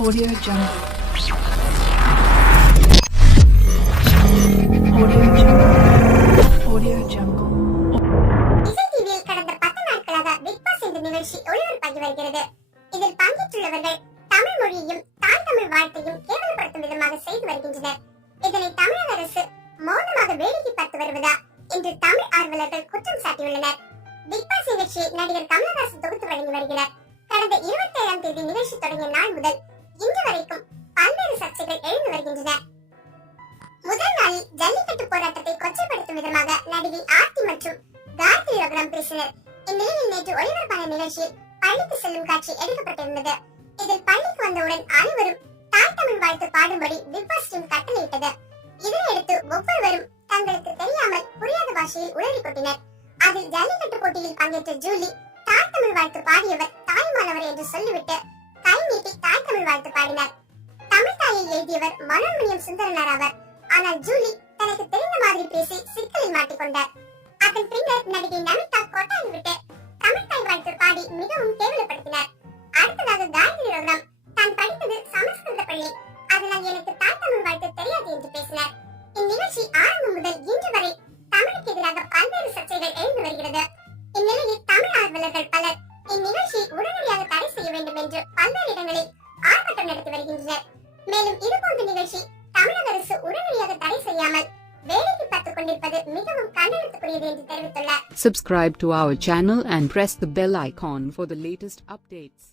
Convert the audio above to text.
Audio Jungle. Audio Jungle. Audio Jungle. டிவியில் கடந்த பத்து நாட்களாக பிக் பாஸ் என்ற நிகழ்ச்சி ஒளிபரப்பாகி வருகிறது இதில் பங்கேற்றுள்ளவர்கள் தமிழ் மொழியையும் தாய் தமிழ் வாழ்க்கையும் கேவலப்படுத்தும் விதமாக செய்து வருகின்றனர் இதனை தமிழக அரசு மௌனமாக வேடிக்கை பார்த்து வருவதா என்று தமிழ் ஆர்வலர்கள் குற்றம் சாட்டியுள்ளனர் பிக் பாஸ் நிகழ்ச்சியை நடிகர் கமலஹாசன் தொகுத்து வழங்கி வருகிறார் கடந்த இருபத்தி ஏழாம் தேதி நிகழ்ச்சி தொடங்கிய நாள் முதல் இன்று வரைக்கும் பல்வேறு சர்ச்சைகள் எழுந்து வருகின்றன. முதல் நாளில் ஜல்லிக்கட்டு போராட்டத்தை கொச்சைப்படுத்தும் விதமாக நடிகை ஆர்த்தி மற்றும் காயத்ரி ரகுராம் பேசினர். இந்நிலையில் நேற்று ஒளிபரப்பான நிகழ்ச்சியில் பள்ளிக்கு செல்லும் காட்சி எடுக்கப்பட்டிருந்தது. இதில் பள்ளிக்கு வந்தவுடன் அனைவரும் தாய் தமிழ் வாழ்த்து பாடும்படி பிக் பாஸ் டீம் கட்டளையிட்டது. இதனையடுத்து ஒவ்வொருவரும் தங்களுக்கு தெரியாமல் புரியாத பாஷையில் உளறி கொட்டினர் அதில் ஜல்லிக்கட்டு போட்டியில் பங்கேற்ற ஜூலி தாய் தமிழ் வாழ்த்து பாடியவர் தாய்மானவர் என்று சொல்லிவிட்டு கை நீட்டி தாய் தமிழ் வாழ்த்து பாடினார். தமிழ் தாயை எழுதியவர் மனோன்மணியம் சுந்தரனார் அவர். ஆனால் ஜூலி தனக்கு தெரிந்த மாதிரி பேசி சிக்கலில் மாட்டிக்கொண்டார் அதன் பின்னர் நடிகை நமிதா கொட்டாவி விட்டு தமிழ் தாய் வாழ்த்து பாடி மிகவும் கேவலப்படுத்தினார். அடுத்ததாக காயத்ரி ரகுராம் தான் படித்தது சமஸ்கிருத பள்ளி. அதனால் எனக்கு தாய் தமிழ் வாழ்த்து தெரியாது என்று பேசினார். இந்நிகழ்ச்சி ஆரம்பம் முதல் இன்று வரை தமிழுக்கு எதிராக பல்வேறு சர்ச்சைகள் எழுந்து வருகிறது. இந்நிலையில் தமிழ் ஆர்வலர்கள் பலர் இந்நிகழ்ச்சியை உடனடியாக செய்ய வேண்டும் என்று பல்வேறு இடங்களில் ஆர்ப்பாட்டம் நடத்தி வருகின்றனர் மேலும் இதுபோன்ற நிகழ்ச்சி தமிழக அரசு உடனடியாக தடை செய்யாமல் வேடிக்கை பார்த்துக் கொண்டிருப்பது மிகவும் கண்டனத்துக்குரியது என்று தெரிவித்துள்ளார் Subscribe to our channel and press the bell icon for the latest updates.